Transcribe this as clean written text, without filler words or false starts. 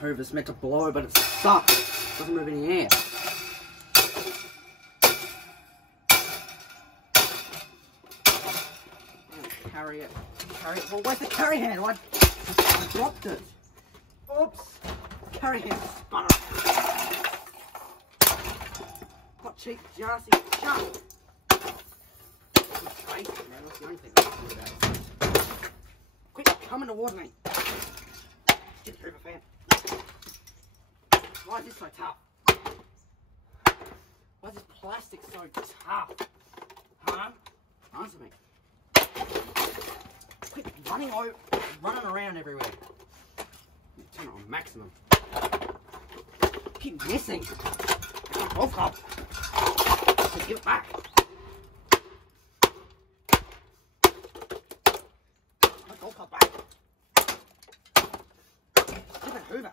Hoover's meant to blow, but it sucks. It doesn't move any air. Carry it. Well, where's the carry handle? I dropped it. Oops. Carry handle spun around. Hot cheek, Jarsey, shut. Man, that's the only thing I can do about it. Quick, come towards me. Get the Hoover fan. Why is this so tough? Why is this plastic so tough? Huh? Answer me. Quit running around everywhere. Turn it on maximum. Keep missing. Golf club. So give it back. Golf club back. Give it Hoover.